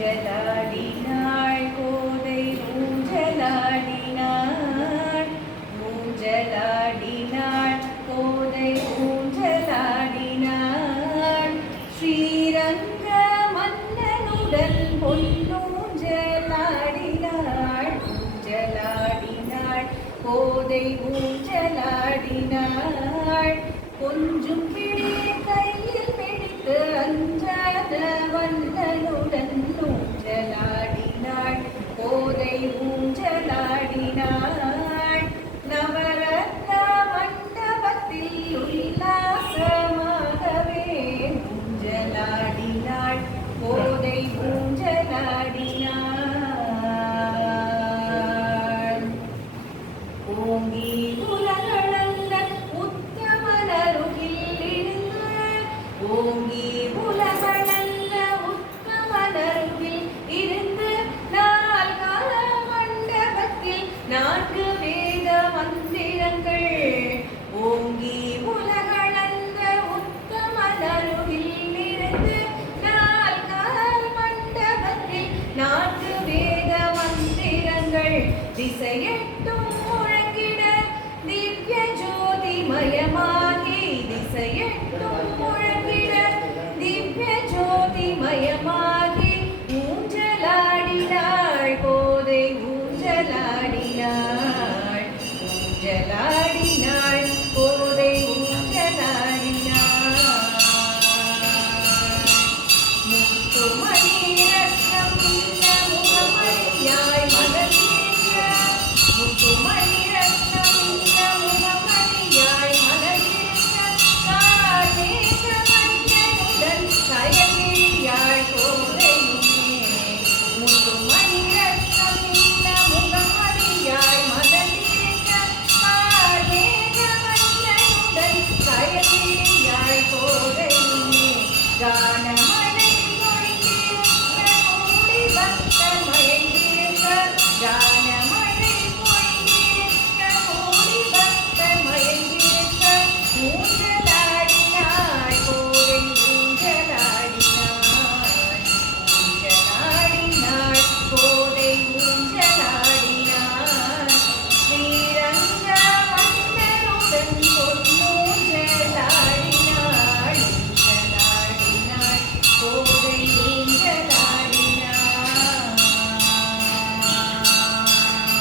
ஊஞ்சலாடினாள் கோதை ஊஞ்சலாடினாள் ஊஞ்சலாடினாள் கோதை ஊஞ்சலாடினாள் ஸ்ரீரங்க மன்னனுடன் பொன்னூஞ்சலாடினாள் ஊஞ்சலாடினாள் கோதை ஊஞ்சலாடினாள் கொஞ்சம் கிளி பிடித்து வந்தனுடன் ஊஞ்சலாடினாள் போதை ஊஞ்சலாடினாள். திசையெட்டும் முழங்கிட திவ்ய ஜோதி மயமாகி திசையெட்டும் முழங்கிட திவ்ய ஜோதி மயமாகி ஊஞ்சலாடினாள் போதை ஊஞ்சலாடினாள் ஊஞ்சலாடினாள் போதை ஊஞ்சலாடினாள் முத்துமணி